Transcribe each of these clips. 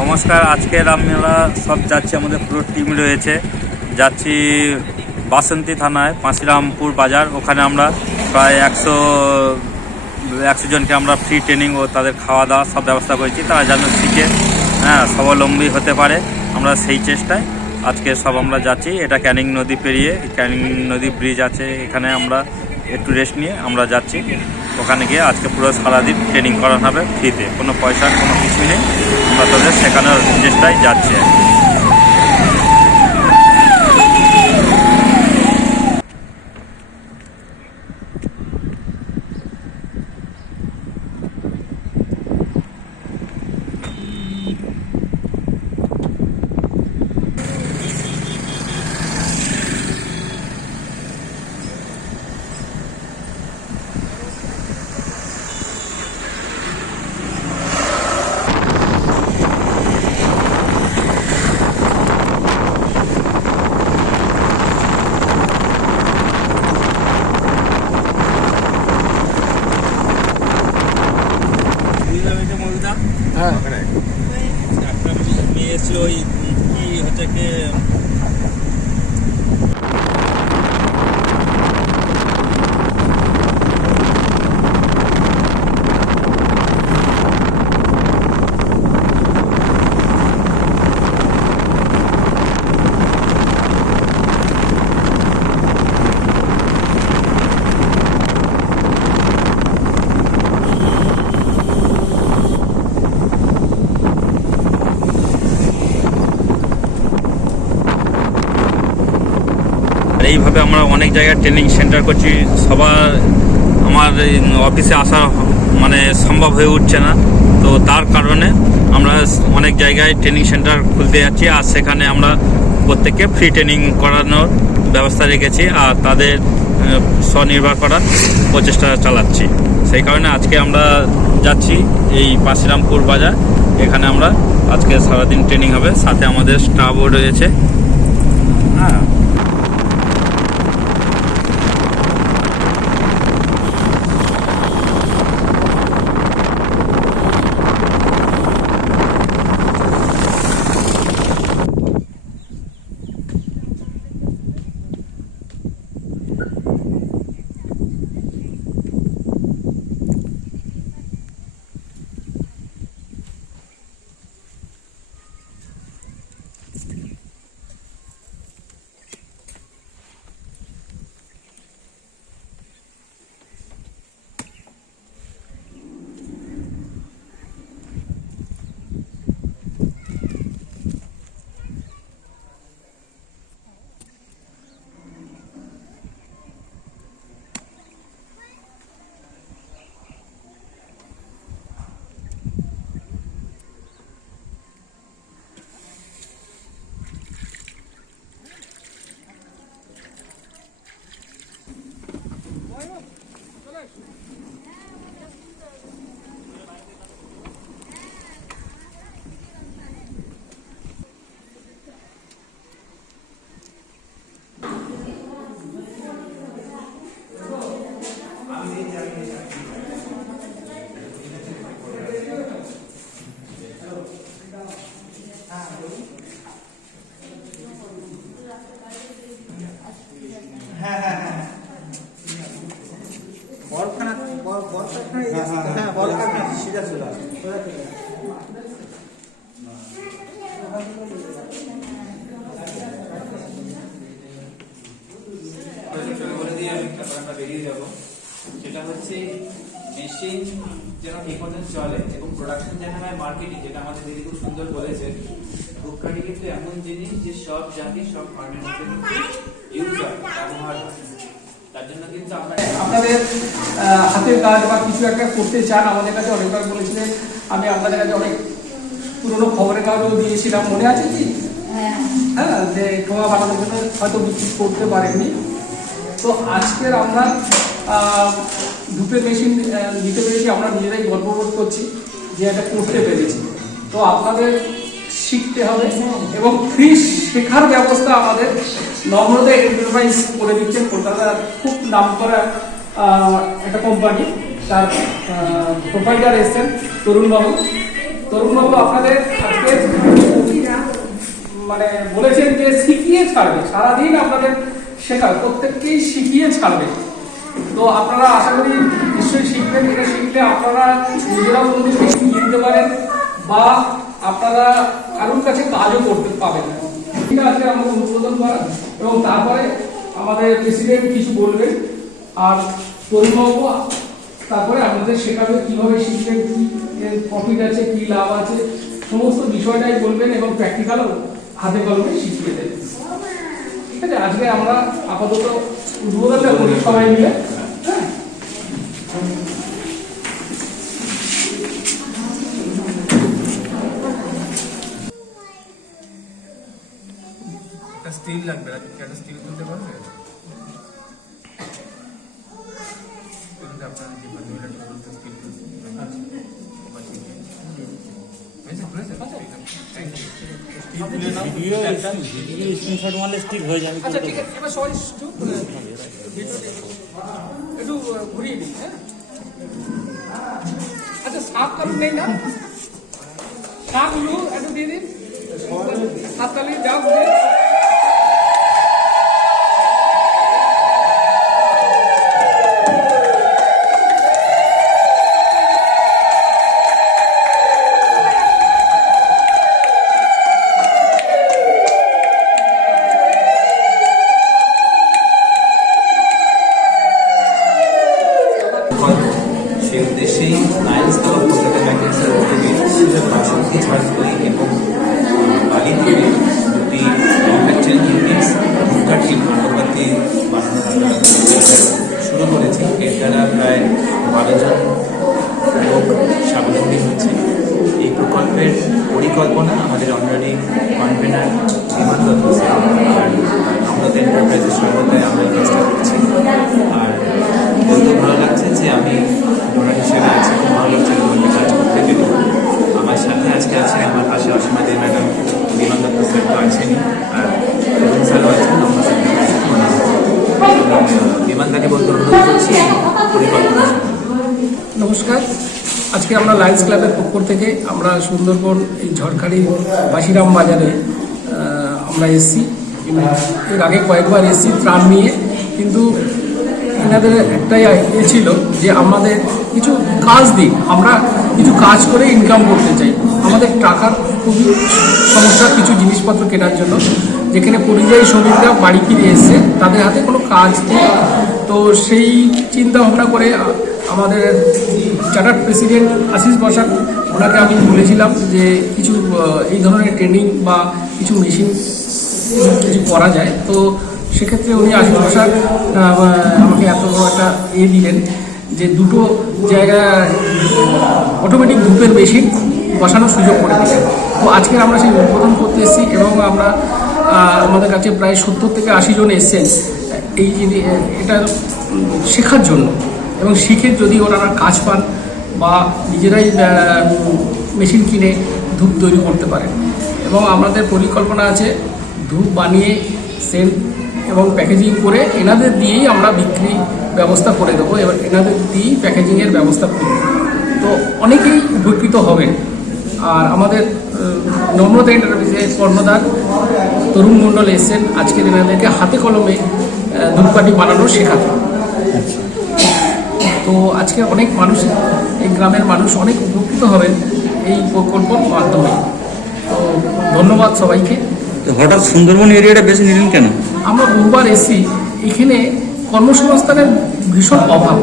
নমস্কার, আজকের আমরা সব যাচ্ছি, আমাদের পুরো টিম রয়েছে, যাচ্ছি বাসন্তী থানায় পাঁশিরামপুর বাজার। ওখানে আমরা প্রায় 100 জনকে আমরা ফ্রি ট্রেনিং ও তাদের খাওয়া দাওয়া সব ব্যবস্থা করেছি, তারা যেন শিখে স্বাবলম্বী হতে পারে। আমরা সেই চেষ্টায় আজকে সব আমরা যাচ্ছি। এটা ক্যানিং নদী পেরিয়ে, ক্যানিং নদী ব্রিজ আছে, এখানে আমরা একটু রেস্ট নিয়ে আমরা যাচ্ছি। ওখানে গিয়ে আজকে পুরো সারাদিন ট্রেনিং করানো হবে ফ্রিতে, কোনো পয়সার কোনো কিছু নেই। আমরা তাদের শেখানোর চেষ্টায় যাচ্ছি। হ্যাঁ, একটা মেয়ে এসেছিল, ওই কি হচ্ছে কি এইভাবে আমরা অনেক জায়গায় ট্রেনিং সেন্টার করছি। সবার আমার অফিসে আসা সম্ভব হয়ে উঠছে না, তো তার কারণে আমরা অনেক জায়গায় ট্রেনিং সেন্টার খুলতে যাচ্ছি। আর সেখানে আমরা প্রত্যেককে ফ্রি ট্রেনিং করানোর ব্যবস্থা রেখেছি আর তাদের স্বনির্ভর করার প্রচেষ্টা চালাচ্ছি। সেই কারণে আজকে আমরা যাচ্ছি এই পাঁশিরামপুর বাজার। এখানে আমরা আজকে সারাদিন ট্রেনিং হবে, সাথে আমাদের স্টাফও রয়েছে। হ্যাঁ, সিধা চলে আসে। বলে দিয়ে আমি আমরা বেরিয়ে যাবো। সেটা হচ্ছে মেশিন যেন ঠিক মতন চলে এবং প্রোডাকশন যেন হয় মার্কেটিং, যেটা আমাদের দিদি খুব সুন্দর বলেছে। ধূপকাঠি কিন্তু এমন জিনিস যে সব জাতি সব ফার্মের মধ্যে ইউজ হয়, ব্যবহার হয়। তার জন্য কিন্তু আপনাদের হাতের কাজ বা কিছু একটা করতে চান, আমাদের কাছে অনেকবার বলেছিলেন। আমি আপনাদের কাছে অনেক পুরোনো খবরের কাগজও দিয়েছিলাম, মনে আছে কি? হ্যাঁ, যে ক্ষমা বানানোর জন্য হয়তো বিক্রি করতে পারেননি। তো আজকের আমরা ধূপের মেশিন দিতে পেরেছি, আমরা নিজেরাই গর্ববোধ করছি যে এটা করতে পেরেছি। তো আপনাদের শিখতে হবে এবং ফ্রি শেখার ব্যবস্থা আমাদের নম্রতা এন্টারপ্রাইজ করে দিচ্ছেন। কলকাতার খুব নামকরা একটা কোম্পানি, তার প্রোপাইটার এসছেন তরুণবাবু। তরুণবাবু আপনাদের আজকে মানে বলেছেন যে শিখিয়ে ছাড়বে, সারাদিন আপনাদের শেখার প্রত্যেককেই শিখিয়ে ছাড়বে। তো আপনারা আশা করি নিশ্চয়ই শিখবেন। এটা শিখলে আপনারা নিজেরাও কোনো কিছু শিখিয়ে দিতে পারেন বা আপনারা কারোর কাছে কাজও করতে পাবেন। এটা আজকে আমাদের উদ্বোধন করা এবং তারপরে আমাদের প্রেসিডেন্ট কিছু বলবেন আর তরুণবাবু তারপরে আপনাদের শেখাবে কিভাবে শিখবেন, কি প্রফিট আছে, কি লাভ আছে, সমস্ত বিষয়টাই বলবেন এবং প্র্যাকটিক্যালও হাতে কলমে শিখিয়ে দেবেন। ঠিক আছে, আজকে আমরা আপাতত উদ্বোধনটা করি সবাই মিলে। স্টিল লাগবে, একটা স্টিল তুলতে পারবে? আপনার স্ক্রিনশট মারলে স্টিক হয়ে যাবে। আচ্ছা ঠিক আছে, এবার সবাই একটু ঘুরিয়ে দিই। হ্যাঁ, আচ্ছা সাপ কারণ নেই না, সাপগুলো একটু দিয়ে দিন, হাততালি যাও। সেই উদ্দেশ্যেই লায়ন্স ক্লাব কলকাতা ম্যাগনেটসের উদ্যোগে ৬৫ ঝাড়খড়ি এবং বালি থেকে দুটি ম্যানুফ্যাকচারিং ইউনিটস ধূপকাঠি মোমবাতি বানানোর শুরু করেছে। এর দ্বারা প্রায় ১২ জন লোক স্বাবলম্বী হচ্ছে। এই প্রকল্পের পরিকল্পনা আমাদের অনারারি কনভেনার বিমান দত্ত স্যার আর নম্রতা এন্টারপ্রাইজের সহায়তায় আমরা এই কাজটা করছি। আর বলতে ভালো লাগছে যে আমি ডোনার হিসেবে আছি, খুব ভালো লাগছে এরকম কাজ করতে পেরে। আমার সাথে আজকে আছে আমার পাশে অসীমা দে ম্যাডাম, বিমান দত্ত স্যার তো আছেনই, আর তরুণ স্যারও আছেন, নম্র স্যার। বিমানদাকে বলতে অনুরোধ করছি পরিকল্পনা। নমস্কার, আজকে আমরা লায়ন্স ক্লাবের পক্ষ থেকে আমরা সুন্দরবন এই ঝড়খালি বাসিরাম বাজারে আমরা এসছি। এর আগে কয়েকবার এসছি ত্রাণ নিয়ে, কিন্তু এনাদের একটাই এ ছিল যে আমাদের কিছু কাজ দিন, আমরা কিছু কাজ করে ইনকাম করতে চাই। আমাদের টাকার খুবই সমস্যা কিছু জিনিসপত্র কেনার জন্য, যেখানে পরিযায়ী শ্রমিকরা বাড়ি ফিরে এসছে, তাদের হাতে কোনো কাজ নেই। তো সেই চিন্তা ভাবনা করে আমাদের চার্টার্ড প্রেসিডেন্ট আশিস বসাক, ওনাকে আমি বলেছিলাম যে কিছু এই ধরনের ট্রেনিং বা কিছু মেশিন কিছু করা যায়। তো সেক্ষেত্রে উনি আশিস বসাক আমাকে এত বড় একটা দিলেন যে দুটো জায়গায় অটোমেটিক ধূপের মেশিন বসানোর সুযোগ করে দিলেন। তো আজকে আমরা সেই উদ্বোধন করতে এসেছি এবং আমরা আমাদের কাছে প্রায় ৭০ থেকে ৮০ জন এসছেন এই এটা শেখার জন্য, এবং শিখে যদি ওনারা কাজ পান বা নিজেরাই মেশিন কিনে ধূপ তৈরি করতে পারেন। এবং আমাদের পরিকল্পনা আছে ধূপ বানিয়ে সেল এবং প্যাকেজিং করে এনাদের দিয়েই আমরা বিক্রি ব্যবস্থা করে দেবো, এবার এনাদের দিয়েই প্যাকেজিংয়ের ব্যবস্থা করব। তো অনেকেই উপকৃত হবেন। আর আমাদের নম্রতা এন্টারপ্রাইজের কর্ণধার তরুণ মণ্ডল এসছেন আজকের এনাদেরকে হাতে কলমে ধূপকাঠি বানানো শেখাতে। তো আজকে অনেক মানুষ, এই গ্রামের মানুষ অনেক উপকৃত হবেন এই প্রকল্পের মাধ্যমে। তো ধন্যবাদ সবাইকে। হঠাৎ সুন্দরবন এরিয়াটা বেশি নিলেন কেন? আমরা বহুবার এসেছি, এখানে কর্মসংস্থানের ভীষণ অভাব।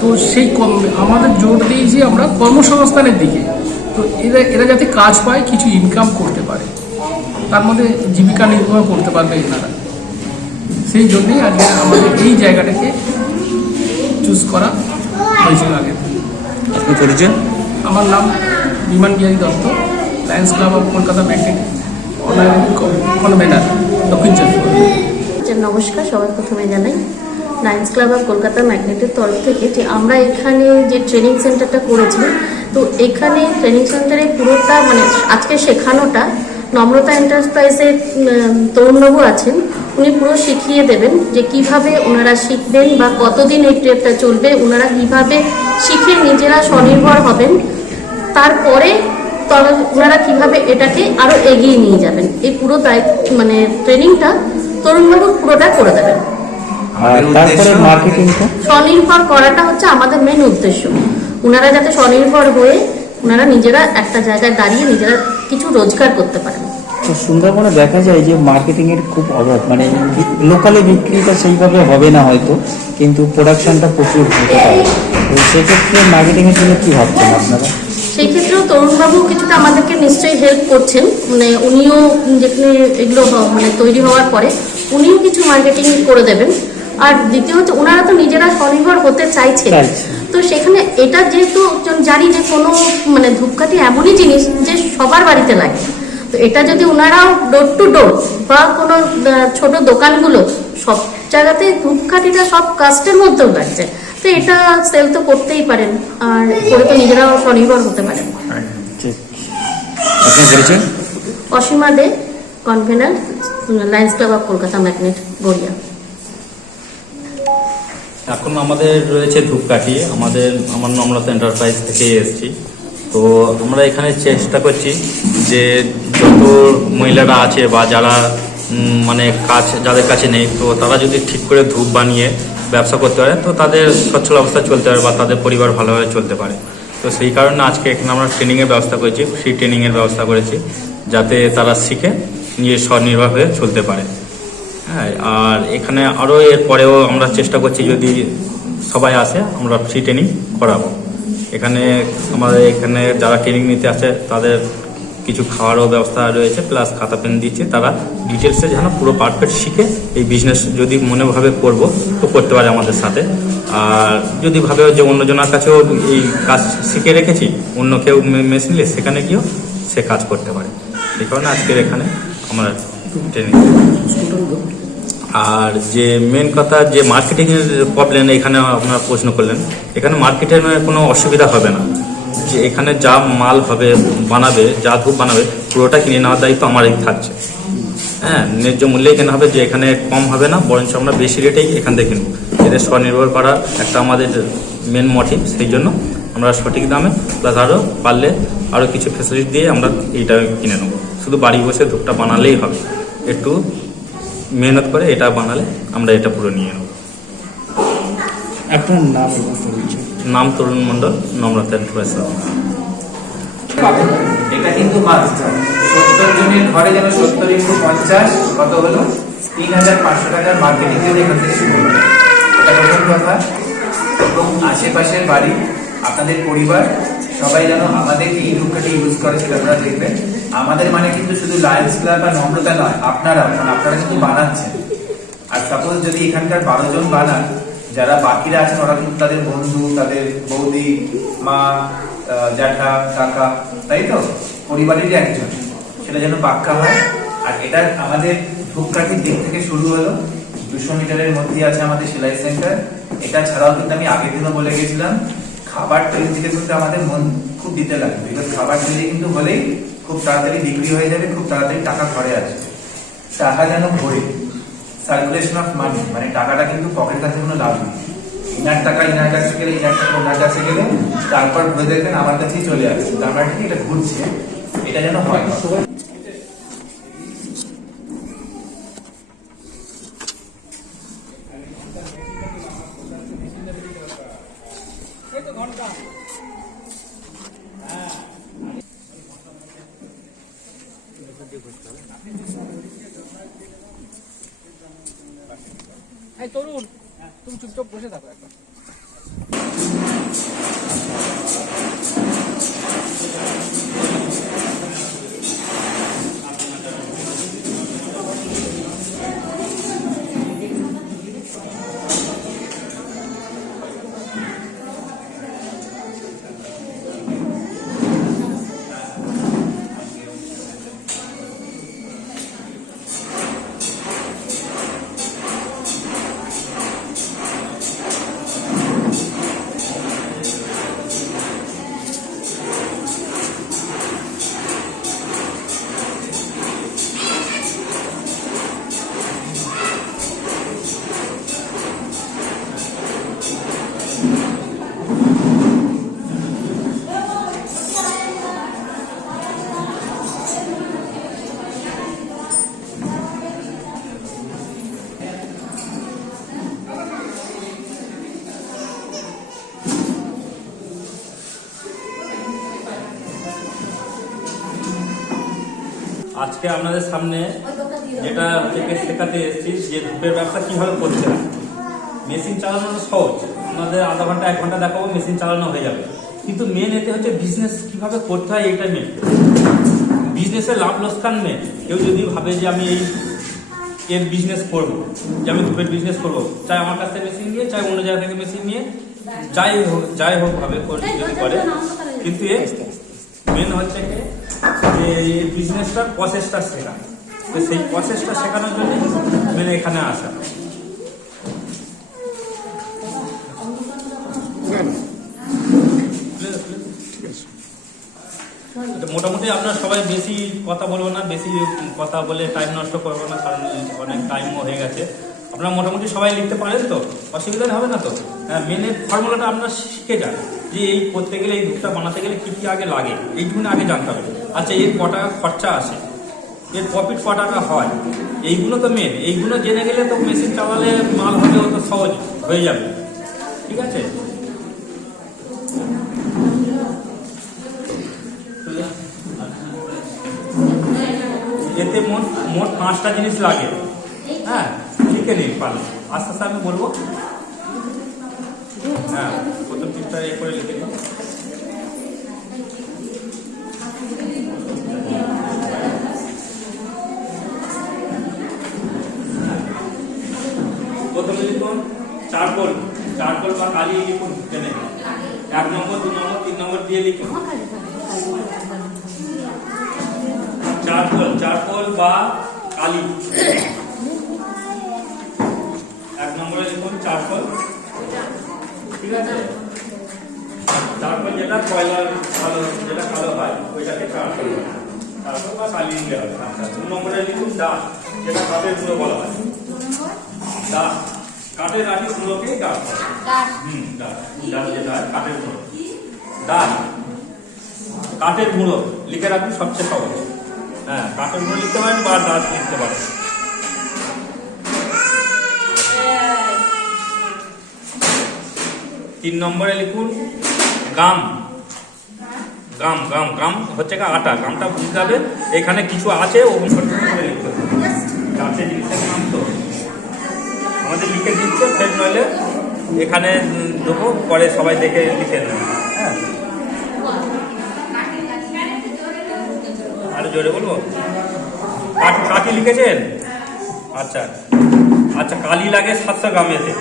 তো সেই আমাদের জোর দিয়েছি আমরা কর্মসংস্থানের দিকে। তো এরা যাতে কাজ পায়, কিছু ইনকাম করতে পারে, তার মধ্যে জীবিকা নির্বাহ করতে পারবে এনারা। সেই জন্যেই আজকে আমাদের এই জায়গাটাকে চুজ করা হয়েছিল আগে। আপনার পরিচয়? আমার নাম বিমান Bihari Dutta, Lions Club of Kolkata magnet convener, দক্ষিণ চব্বিশ পরগনা। নমস্কার, সবার প্রথমে জানাই লায়ন্স ক্লাব অফ কলকাতা ম্যাগনেটের তরফ থেকে যে আমরা এখানে যে ট্রেনিং সেন্টারটা করেছি তো এখানে ট্রেনিং সেন্টারে পুরোটা মানে আজকে শেখানোটা নম্রতা এন্টারপ্রাইজের তরুণবাবু আছেন, উনি পুরো শিখিয়ে দেবেন যে কিভাবে ওনারা শিখবেন বা কতদিন এই ট্রেডটা চলবে, ওনারা কিভাবে শিখে নিজেরা স্বনির্ভর হবেন, তারপরে ওনারা কিভাবে এটাকে আরো এগিয়ে নিয়ে যাবেন। এই পুরো মানে ট্রেনিংটা তরুণবাবু পুরোটা করে দেবেন। আর তারপরে মার্কেটিংটা স্বনির্ভর করাটা হচ্ছে আমাদের মেন উদ্দেশ্য। ওনারা যাতে স্বনির্ভর হয়ে ওনারা নিজেরা একটা জায়গায় দাঁড়িয়ে নিজেরা কিছু রোজগার করতে পারেন। তো সুন্দরবনে দেখা যায় যে মার্কেটিং এর খুব অভাব, মানে লোকালে বিক্রিটা সেইভাবে হবে না হয়তো, কিন্তু প্রোডাকশনটা প্রচুর হতে পারে। তো সেক্ষেত্রে মার্কেটিং এর জন্য কি ভাবছেন আপনারা? সেই ক্ষেত্রেও তরুণবাবু কিছুটা আমাদেরকে নিশ্চয়ই হেল্প করছেন, মানে উনিও যেখানে এগুলো মানে তৈরি হওয়ার পরে উনিও কিছু মার্কেটিং করে দেবেন। আর দ্বিতীয় হচ্ছে ওনারা তো নিজেরা স্বনির্ভর হতে চাইছেন, তো সেখানে এটা যেহেতু জানি যে কোনো মানে ধূপকাঠি এমনই জিনিস যে সবার বাড়িতে লাগে, তো এটা যদি ওনারাও ডোর টু ডোর বা কোনো ছোট দোকানগুলো সব জায়গাতে ধূপকাঠিটা সব কাস্টের মধ্যেও লাগছে, তো এটা সেল তো করতেই পারেন আর করে তো নিজেরাও স্বনির্ভর হতে পারেন। আপনার পরিচয়? Asima De, convener, Lions Club of Kolkata Magnet, Garia. এখন আমাদের রয়েছে ধূপকাঠি, আমার নম্রতা এন্টারপ্রাইজ থেকে এসেছি। তো আমরা এখানে চেষ্টা করছি যে যত মহিলারা আছে বা যারা মানে যাদের কাছে নেই, তো তারা যদি ঠিক করে ধূপ বানিয়ে ব্যবসা করতে পারে তো তাদের সচ্ছল অবস্থা চলতে পারে বা তাদের পরিবার ভালোভাবে চলতে পারে। তো সেই কারণে আজকে এখানে আমরা ট্রেনিংয়ের ব্যবস্থা করেছি, ফ্রি ট্রেনিংয়ের ব্যবস্থা করেছি, যাতে তারা শিখে নিজে স্বনির্ভর হয়ে চলতে পারে। হ্যাঁ, আর এখানে আরও এরপরেও আমরা চেষ্টা করছি যদি সবাই আসে আমরা ফ্রি ট্রেনিং করাবো। আমাদের এখানে যারা ট্রেনিং নিতে আসে তাদের কিছু খাওয়ারও ব্যবস্থা রয়েছে, প্লাস খাতা পেন দিচ্ছে, তারা ডিটেলসে যেন পুরো পারফেক্ট শিখে এই বিজনেস যদি মনেভাবে করবো তো করতে পারে আমাদের সাথে। আর যদি ভাবে যে অন্যজনের কাছেও এই কাজ শিখে রেখেছি, অন্য কেউ মেশিন নিলে সেখানে গিয়েও সে কাজ করতে পারে। এই কারণে আজকের এখানে আমরা ট্রেনিং। আর যে মেন কথা যে মার্কেটিংয়ের প্রবলেম এখানে আপনারা প্রশ্ন করলেন, এখানে মার্কেটের কোনো অসুবিধা হবে না। যে এখানে যা মাল হবে বানাবে, যা ধূপ বানাবে পুরোটা কিনে নেওয়ার দায়িত্ব আমারই থাকছে। হ্যাঁ, ন্যায্য মূল্যেই কেনা হবে, যে এখানে কম হবে না, বরঞ্চ আমরা বেশি রেটেই এখান থেকে কিনবো। এদের স্বনির্ভর করার একটা আমাদের মেন মোটিভ, সেই জন্য আমরা সঠিক দামে প্লাস আরও পারলে আরও কিছু ফ্যাসিলিটি দিয়ে আমরা এইটা কিনে নেবো। শুধু বাড়ি বসে ধূপটা বানালেই হবে, একটু মেহনত করে এটা বানালে আমরা এটা পুরো নিয়ে নেব। আপনার নাম এবং পরিচয়? নাম তরুণ মণ্ডল, নম্রতা এন্টারপ্রাইজ। এটা কিন্তু মাস্ট 70 জনের ঘরে যেন 70 × 50 কত হলো 3500 টাকার মার্কেটিং যেন এখান থেকে শুরু হবে। এটা প্রথম কথা। এবং আশেপাশের বাড়ি, আপনাদের পরিবার সবাই যেন আমাদের এই ধূপকাঠি ইউজ করে, সেটা আপনারা দেখবেন। আমাদের মানে কিন্তু শুধু লায়ন্স ক্লাব বা নম্রতা নয়, আপনারা কিন্তু বানাচ্ছেন। আর সাপোজ যদি এখানকার 12 জন বানান, যারা বাকিরা আছেন ওরা কিন্তু তাদের বন্ধু, তাদের বৌদি, মা, জ্যাঠা, কাকা, তাই তো পরিবারেরই একজন, সেটা যেন পাক্কা হয়। আর এটা আমাদের ধূপকাঠির দিক থেকে শুরু হলো, 200 মিটারের মধ্যে আছে আমাদের সেলাই সেন্টার। এটা ছাড়াও কিন্তু আমি আগের দিনও বলে গেছিলাম, খাবার তৈরি থেকে কিন্তু আমাদের মন খুব দিতে লাগবে। বিকজ খাবার তৈরি কিন্তু হলেই খুব তাড়াতাড়ি বিক্রি হয়ে যাবে, খুব তাড়াতাড়ি টাকা ঘরে আসবে। টাকা যেন ঘরে সার্কুলেশন অফ মানি, মানে টাকাটা কিন্তু পকেটের কাছে কোনো লাভ নেই। ইনার টাকা ইনার কাছে গেলে, ইনার টাকা ওনার কাছে গেলে, তারপর ভেবে দেখবেন আমার কাছেই চলে আসছে। তার মানে ঠিক এটা ঘুরছে, এটা যেন হয়। তরুণ, তুমি চুপচাপ বসে থাকো একবার। আজকে আপনাদের সামনে যেটা থেকে শেখাতে এসেছি যে ধূপের ব্যবসা কিভাবে করতে হয়। মেশিন চালানো সহজ, আপনাদের আধা ঘন্টা 1 ঘন্টা দেখাবো, মেশিন চালানো হয়ে যাবে। কিন্তু মেন এতে হচ্ছে বিজনেস কিভাবে করতে হয়, এইটা মেন। বিজনেসের লাভ লোকসান মেন। কেউ যদি ভাবে যে আমি এর বিজনেস করবো, যে আমি ধূপের বিজনেস করবো, চাই আমার কাছ থেকে মেশিন নিয়ে, চাই অন্য জায়গা থেকে মেশিন নিয়ে, যাই হোক ভাবে যদি করে, কিন্তু এর মেন হচ্ছে কি যে এই বিজনেসটার প্রসেসটা শেখা। তো সেই প্রসেসটা শেখানোর জন্য মেন এখানে আসা। মোটামুটি আপনারা সবাই বেশি কথা বলবো না, বেশি কথা বলে টাইম নষ্ট করবো না, কারণ অনেক টাইমও হয়ে গেছে। আপনারা মোটামুটি সবাই লিখতে পারেন তো, অসুবিধা হবে না তো? হ্যাঁ, মেনের ফর্মুলাটা আপনারা শিখে যান যে এই করতে গেলে, এই ধূপটা বানাতে গেলে কী কী আগে লাগে, এইটুকুনি আগে জানতে হবে। আচ্ছা, এর ক টাকা খরচা আসে, এর প্রফিট ক টাকা হয়, এইগুলো তো মেন। এইগুলো জেনে গেলে তো মেশিন চালালে মাল হবে অত সহজ হয়ে যাবে। ঠিক আছে? এতে মোট 5টা জিনিস লাগে। হ্যাঁ, লিখে নিন পারলে, আস্তে আস্তে আমি বলবো। হ্যাঁ, প্রথম চিপটা এ করে লিখে নিন। প্রথমে লিখুন চারকোল বা কালি লিখুন। 1 নম্বর, 2 নম্বর, 3 নম্বর দিয়ে লিখুন। চারকোল বা কালি। 1 নম্বরে লিখুন চারকোল। ঠিক আছে? চারকোল যেটা কয়লার যেটা কালো হয় ওইটাকে চারকোল বা কালি দিতে হবে। 2 নম্বরে লিখুন ডাস, যেটা কাঠের গুঁড়ো বলা হয়। ডাস, কাঠের আটি গুঁড়োকে ডাস বলে। ডাস যেটা হয় কাঠের গুঁড়ো। ডাস, কাঠের গুঁড়ো লিখে রাখুন, সবচেয়ে সহজ। হ্যাঁ, কাঠের গুঁড়ো লিখতে পারেন বা ডাস লিখতে পারেন। 3 নম্বরে লিখুন গাম হচ্ছে আটা। গামটা বুঝতে হবে এখানে কিছু আছে, চারটে জিনিসের নাম তো আমাদের লিখে দিচ্ছে, ফের নইলে এখানে দেবো, পরে সবাই দেখে লিখে নেবে। হ্যাঁ, আরো জোরে বলবো। কাঠি লিখেছেন? আচ্ছা, কালি লাগে 700 গ্রাম। এতে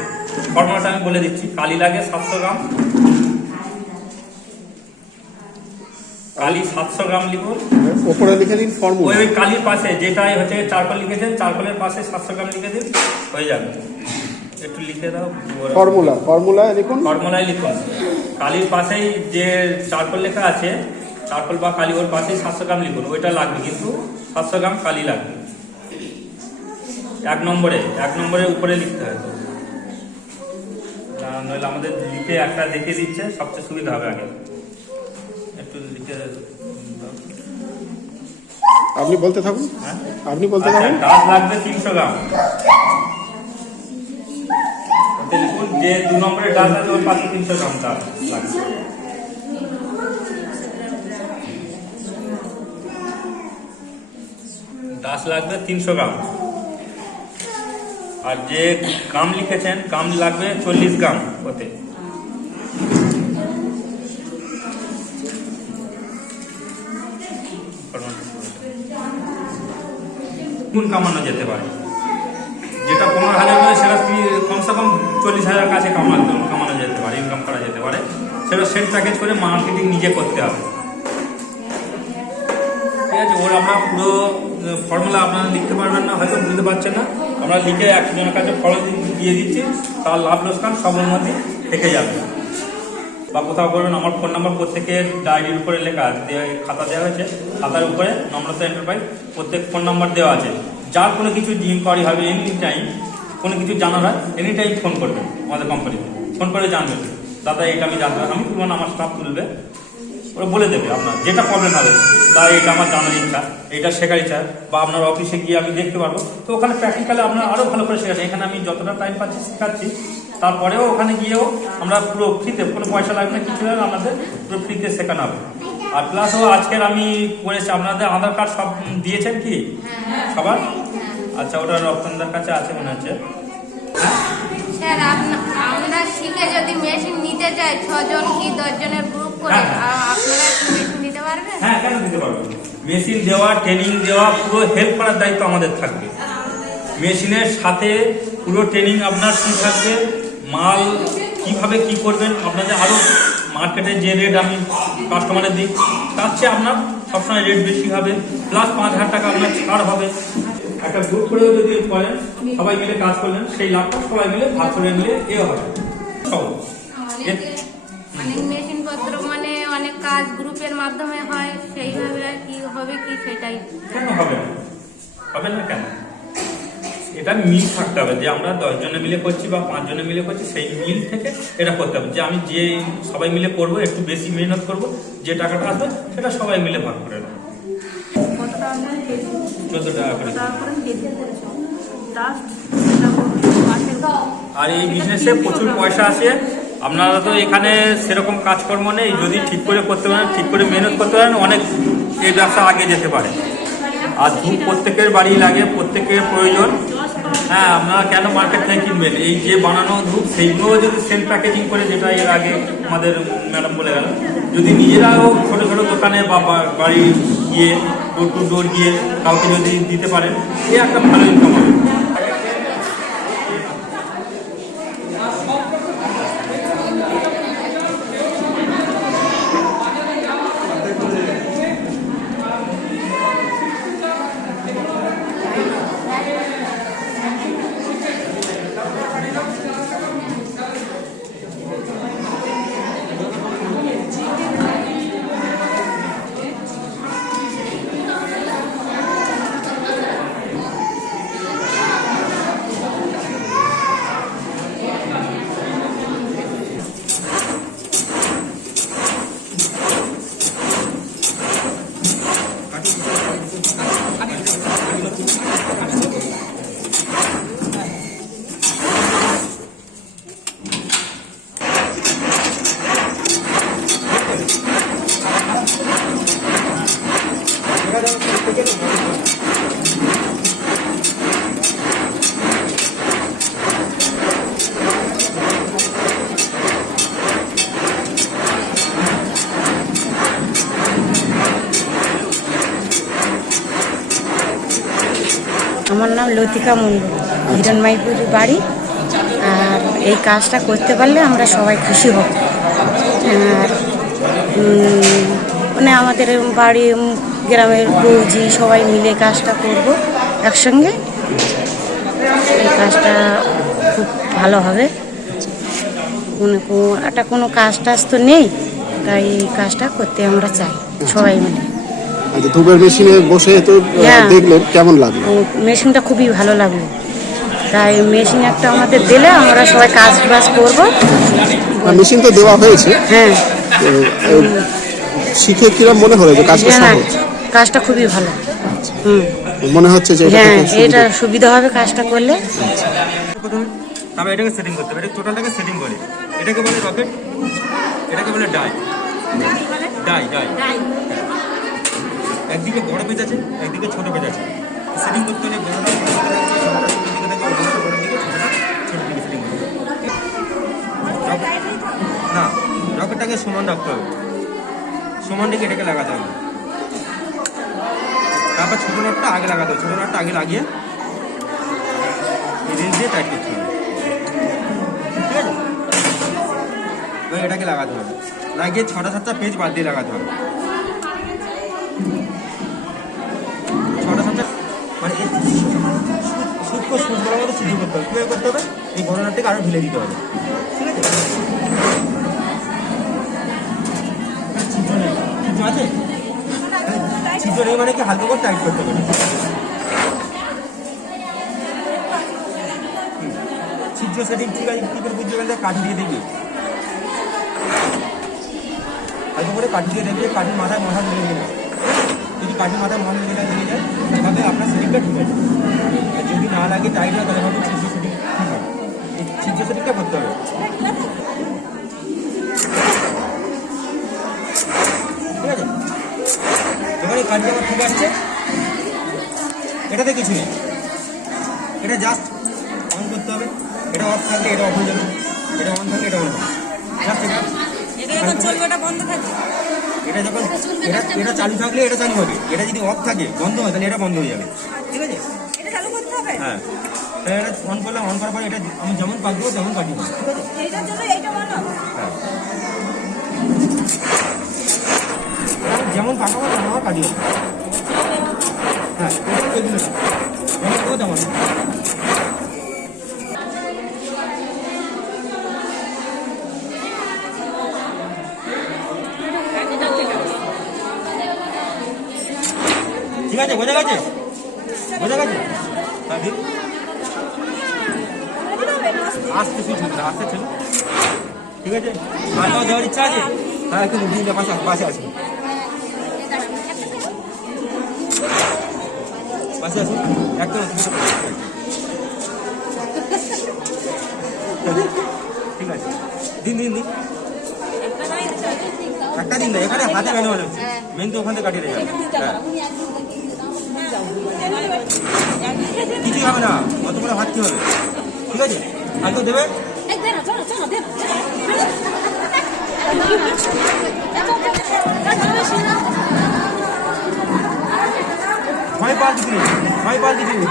ফর্মুলাটা আমি বলে দিচ্ছি। কালি লাগে 700 গ্রাম। কালি 700 গ্রাম লিখুন। ওপরে লিখে দিন ফর্মুলা। ওই কালির পাশে যেটাই হচ্ছে চারকোল লিখেছেন, চারকোলের পাশে 700 গ্রাম লিখে দিন, হয়ে যাবে। একটু লিখে দাও ফর্মুলায় লিখুন। ফর্মুলায় লিখুন। কালির পাশেই যে চারকোল লেখা আছে, চারকোল বা কালি, ওর পাশেই 700 গ্রাম লিখুন। ওইটা লাগবে, কিন্তু 700 গ্রাম কালি লাগবে। 1 নম্বরে উপরে লিখতে হবে, নইলে আমাদের লিখে একটা দেখিয়ে দিচ্ছে, সবচেয়ে সুবিধা হবে। আগে একটু লিখে আপনি বলতে থাকুন। ডাস লাগবে 300 গ্রাম। লিখুন যে 2 নম্বরের ডাস আছে ওর পাশে 300 গ্রাম ডাস লাগবে। ডাস লাগবে 300 গ্রাম। আর যে গাম লিখেছেন, গাম লাগবে 40 গ্রাম। ওতে গুণ কামানো যেতে পারে। যেটা 15,000 বলে সেটা কমসে কম 40,000 কাছে কামানো যেতে পারে, ইনকাম করা যেতে পারে। সেটা সেট প্যাকেজ করে মার্কেটিং নিজে করতে হবে। ঠিক আছে? ওর আমরা পুরো ফর্মুলা আপনারা লিখতে পারবেন না, হয়তো বুঝতে পারছেন না। আমরা লিখে একজনের কাছে ফর্ম দিয়ে দিচ্ছি, তার লাভ লোকসান সবের মধ্যে থেকে যাবে। বা কোথাও করবেন, আমার ফোন নাম্বার প্রত্যেকের ডায়েরির উপরে লেখা খাতা দেওয়া হয়েছে, খাতার উপরে নম্রতা এন্টারপ্রাইজ প্রত্যেক ফোন নাম্বার দেওয়া আছে। যার কোনো কিছু ইনকোয়ারি হবে, এনি টাইম কোনো কিছু জানার হয়, এনি টাইম ফোন করবেন আমাদের কোম্পানিতে। ফোন করে জানবেন, দাদা এটা আমি জানতে হবে, আমি তুলব না, আমার স্টাফ তুলবে, ওরা বলে দেবে আপনার যেটা প্রবলেম হবে। দাদা এটা আমার জানার ইচ্ছা, এটা শেখার ইচ্ছা, বা আপনার অফিসে গিয়ে আমি দেখতে পারবো, তো ওখানে প্র্যাকটিক্যালি আপনার আরও ভালো করে শেখাচ্ছি। এখানে আমি যতটা টাইম পাচ্ছি শেখাচ্ছি, তারপরেও ওখানে গিয়েও আমরা পুরো ফ্রিতে, কোনো পয়সা লাগবে না, কিছু লাগবে, আমাদের পুরো ফ্রিতে শেখানো হবে। আর প্লাস আজকের আমি করেছি, আপনাদের আধার কার্ড সব দিয়েছেন কি সবার? আচ্ছা, ওটা রপ্তানদার কাছে আছে মনে হচ্ছে। স্যার আমরা শিখে যদি মেশিন নিতে চাই 6 জন কি 10 জনের গ্রুপ করে, আপনারা কি মেশিন দিতে পারবেন? হ্যাঁ, কেন দিতে পারবেন? মেশিন দেওয়া, ট্রেনিং দেওয়া, পুরো হেল্প করার দায়িত্ব আমাদের থাকবে। মেশিনের সাথে পুরো ট্রেনিং আপনার কি থাকবে, মাল কিভাবে কি করবেন, আপনাদের আরো মার্কেটে যে রেট আমি কাস্টমারের দিই তার চেয়ে আপনার সবসময় রেট বেশি হবে, প্লাস 5,000 টাকা আপনার ছাড় হবে। একটা গ্রুপ করেও যদি করেন, সবাই মিলে কাজ করলেন, সেই লাভটা সবাই মিলে ভাগ করে নিলে হবে সহজ। অনেক মেশিন পত্র মানে অনেক কাজ গ্রুপের মাধ্যমে হয়, সেইভাবে কি হবে কি সেটাই। কেন হবে না? হবে না কেন? এটা মিল থাকতে হবে যে আমরা 10 জনে মিলে করছি বা 5 জনে মিলে করছি, সেই মিল থেকে এটা করতে হবে যে আমি যে সবাই মিলে করব, একটু বেশি মেহনত করব, যে টাকাটা আসবে সেটা সবাই মিলে ভাগ করে নেব। 14 টাকা করে। আর এই বিজনেসে প্রচুর পয়সা আসে। আপনারা তো এখানে সেরকম কাজকর্ম নেই, যদি ঠিক করে করতে পারেন, ঠিক করে মেহনত করতে পারেন, অনেক এই ব্যবসা আগে যেতে পারে। আর ধূপ প্রত্যেকের বাড়ি লাগে, প্রত্যেকের প্রয়োজন। হ্যাঁ, আপনারা কেন মার্কেট থেকে কিনবেন? এই যে বানানো ধূপ সেইগুলোও যদি সেল প্যাকেজিং করে, যেটা এর আগে আমাদের ম্যাডাম বলে গেল, যদি নিজেরাও ছোটো ছোটো দোকানে বা বাড়ি গিয়ে ডোর টু ডোর গিয়ে কাউকে যদি দিতে পারেন, এ একটা ভালো ইনকাম হবে। আমার নাম লতিকা মণ্ডল, হিরণমাইপুর বাড়ি। আর এই কাজটা করতে পারলে আমরা সবাই খুশি হব। আর মানে আমাদের বাড়ি গ্রামের বৌজি সবাই মিলে কাজটা করব একসঙ্গে। এই কাজটা খুব ভালো হবে। একটা কোনো কাজ টাজ তো নেই, তাই এই কাজটা করতে আমরা চাই সবাই মিলে। আচ্ছা, ধূপের মেশিনে বসে তো দেখলেন, কেমন লাগলো? মেশিনটা খুবই ভালো লাগলো, তাই মেশিন একটা আমাদের দিলে আমরা সবাই কাজ বাজ করবো। মেশিন তো দেওয়া হয়েছে, হ্যাঁ। শিখে কিরম মনে হলো যে কাজটা সহজ? কাজটা খুবই ভালো। মনে হচ্ছে যে হ্যাঁ, এটা সুবিধা হবে কাজটা করলে। তবে এটাকে সেটিং করতে হবে, এটা টোটালটাকে সেটিং করে। এটাকে বলে রকেট, এটাকে বলে ডাই। ডাই ডাই একদিকে বড় পেজ আছে, একদিকে ছোট পেজ আছে। সেটিং করতে হলে বড়টা ছোট দিকে সেটিং করতে হবে। না, রকেটটাকে সমান রাখতে হবে, সমান দিকে এটাকে লাগাতে হবে। তারপর ছোট নটটা আগে লাগাতে হবে, ছোট নটটা আগে লাগিয়ে রেঞ্জ দিয়ে টাইট করতে হবে। ঠিক আছে, এবার এটাকে লাগাতে হবে, লাগিয়ে 6টা-7টা পেজ বাদ দিয়ে লাগাতে হবে। 6টা-7টা মানে সূক্ষ্ম সুচ বলার মতো সিদ্ধ করতে হবে। কীভাবে করতে হবে? এই বড় নটটাকে আরও ঢিলে দিতে হবে। ঠিক আছে, ছিদ্র নেই, ছিদ্র আছে, ছিদ্র নেই মানে কি হালকা করে টাইট করতে হবে। ছিদ্র সেটিং ঠিক আছে, কী করে বুঝতে পারলে কাঠি দিয়ে দেখবি, হালকা করে কাঠি দিয়ে দেখবে, কাঠির মাথায় মশা লেগে গেলে, যদি কাঠির মাথায় মশা লেগে যায় তাহলে আপনার সেটিংটা ঠিক আছে। আর যদি না লাগে টাইট হয় তাহলে হয়তো ছিদ্র সেটিং ঠিক হয়। এই ছিদ্র সেটিংটা করতে হবে। ঠিক আছে। এটাতে কিছু নেই, এটা জাস্ট অন করতে হবে, এটা অফ থাকলে এটা অফ হয়ে যাবে, এটা অন থাকলে এটা অন হবে, জাস্ট এটা যখন চলবে এটা বন্ধ থাকবে, এটা যখন এটা চালু থাকলে এটা চালু হবে, এটা যদি অফ থাকে বন্ধ হয় তাহলে এটা বন্ধ হয়ে যাবে, ঠিক আছে? এটা চালু করতে হবে, হ্যাঁ এটা অন করলাম, অন করার পরে এটা আমি যেমন কাটবো তেমন কাটিয়ে দেবো, ঠিক আছে? এইটার জন্য এইটা অন হবে, হ্যাঁ যেমন কাটাবো তেমন কাটিয়ে দেবো, হ্যাঁ এগুলো যেমন করবো তেমন। ঠিক আছে, বোঝা গেছে, বোঝা গেছে, হ্যাঁ দিন আস্তে ছিল, আস্তে ছিল, ঠিক আছে? মাথাও দেওয়ার ইচ্ছা আছে, হ্যাঁ একটু দিনটা পাশে আসুন, পাশে আসুন একদম, ঠিক আছে দিন দিন দিন একটা দিন না, এখানে হাতে মেনে হলে মেন তো ওখান থেকে কাটিয়ে দেবে, হ্যাঁ কিছুই হবে না, কত করে ভাত কি হবে, ঠিক আছে? আর তো দেবে ভয় পাওয়ার কিছু নেই, ভয় পাওয়ার কিছু নেই,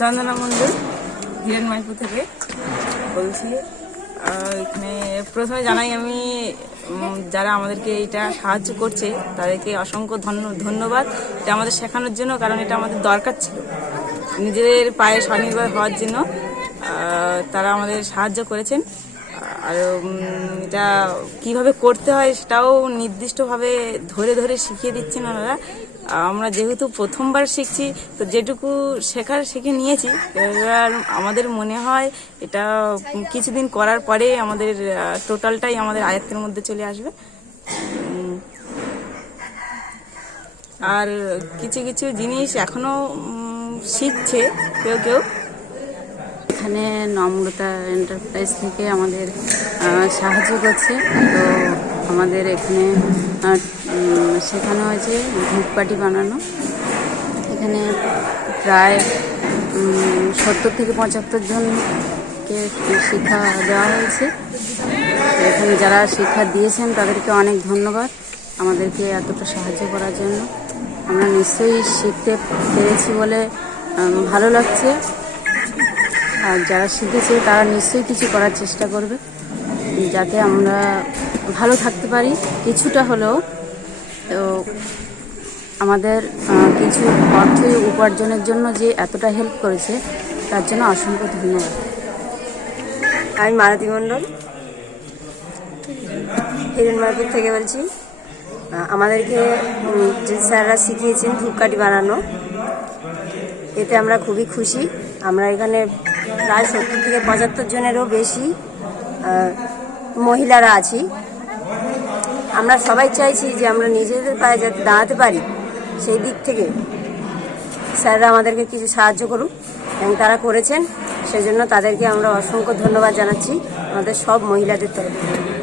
চন্দনা মন্ডল হিরণময়পুর থেকে বলছি। এখানে প্রথমে জানাই আমি যারা আমাদেরকে এটা সাহায্য করছে তাদেরকে অসংখ্য ধন্যবাদ, এটা আমাদের শেখানোর জন্য, কারণ এটা আমাদের দরকার ছিল নিজেদের পায়ে স্বনির্ভর হওয়ার জন্য। তারা আমাদের সাহায্য করেছেন, আর এটা কিভাবে করতে হয় সেটাও নির্দিষ্টভাবে ধরে ধরে শিখিয়ে দিচ্ছেন ওনারা। আমরা যেহেতু প্রথমবার শিখছি, তো যেটুকু শিখে নিয়েছি, এবার আমাদের মনে হয় এটা কিছুদিন করার পরে আমাদের টোটালটাই আমাদের আয়ত্তের মধ্যে চলে আসবে। আর কিছু কিছু জিনিস এখনো শিখছে কেউ কেউ। এখানে নম্রতা এন্টারপ্রাইজ থেকে আমাদের সাহায্য করছে, তো আমাদের এখানে শেখানো হয়েছে ধূপকাঠি বানানো। এখানে প্রায় 70 থেকে 75 জনকে শিক্ষা দেওয়া হয়েছে। এখানে যারা শিক্ষা দিয়েছেন তাদেরকে অনেক ধন্যবাদ আমাদেরকে এতটা সাহায্য করার জন্য। আমরা নিশ্চয়ই শিখতে পেরেছি বলে ভালো লাগছে, আর যারা শিখেছে তারা নিশ্চয়ই কিছু করার চেষ্টা করবে যাতে আমরা ভালো থাকতে পারি কিছুটা হলেও। তো আমাদের কিছু অর্থ উপার্জনের জন্য যে এতটা হেল্প করেছে তার জন্য অসংখ্য ধন্যবাদ। আমি মালতী মণ্ডল হিরণময়পুর থেকে বলছি। আমাদেরকে যে স্যাররা শিখিয়েছেন ধূপকাঠি বানানো, এতে আমরা খুবই খুশি। আমরা এখানে প্রায় 70 থেকে 75 জনেরও বেশি মহিলারা আছি। আমরা সবাই চাইছি যে আমরা নিজেদের পায়ে যাতে দাঁড়াতে পারি, সেই দিক থেকে স্যাররা আমাদেরকে কিছু সাহায্য করুক, এবং তারা করেছেন, সেজন্য তাদেরকে আমরা অসংখ্য ধন্যবাদ জানাচ্ছি আমাদের সব মহিলাদের তরফ থেকে।